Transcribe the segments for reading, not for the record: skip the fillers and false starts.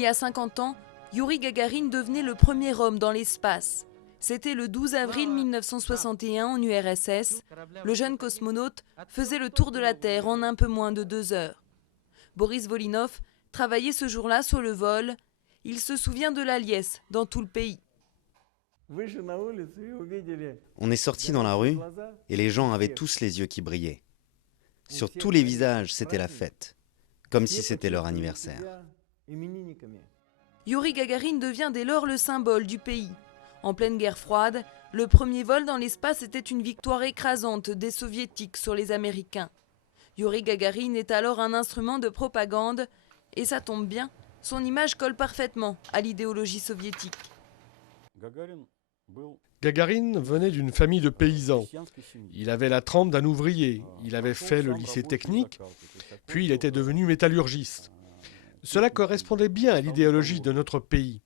y a 50 ans, Youri Gagarin devenait le premier homme dans l'espace. C'était le 12 avril 1961 en URSS. Le jeune cosmonaute faisait le tour de la Terre en un peu moins de 2 heures. Boris Volynov travaillait ce jour-là sur le vol. Il se souvient de la liesse dans tout le pays. On est sorti dans la rue et les gens avaient tous les yeux qui brillaient. Sur tous les visages, c'était la fête, comme si c'était leur anniversaire. Youri Gagarin devient dès lors le symbole du pays. En pleine guerre froide, le premier vol dans l'espace était une victoire écrasante des soviétiques sur les Américains. Youri Gagarin est alors un instrument de propagande et ça tombe bien, son image colle parfaitement à l'idéologie soviétique. Gagarin venait d'une famille de paysans. Il avait la trempe d'un ouvrier, il avait fait le lycée technique, puis il était devenu métallurgiste. Cela correspondait bien à l'idéologie de notre pays.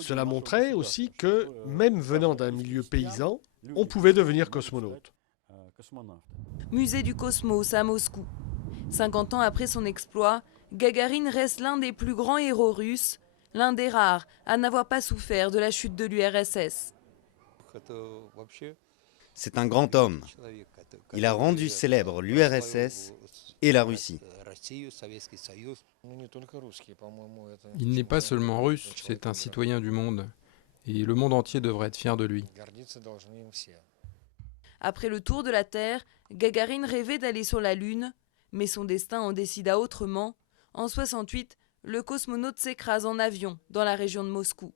Cela montrait aussi que, même venant d'un milieu paysan, on pouvait devenir cosmonaute. Musée du Cosmos à Moscou. 50 ans après son exploit, Gagarin reste l'un des plus grands héros russes, l'un des rares à n'avoir pas souffert de la chute de l'URSS. C'est un grand homme. Il a rendu célèbre l'URSS et la Russie. Il n'est pas seulement russe, c'est un citoyen du monde. Et le monde entier devrait être fier de lui. Après le tour de la Terre, Gagarin rêvait d'aller sur la Lune, mais son destin en décida autrement. En 68, le cosmonaute s'écrase en avion dans la région de Moscou.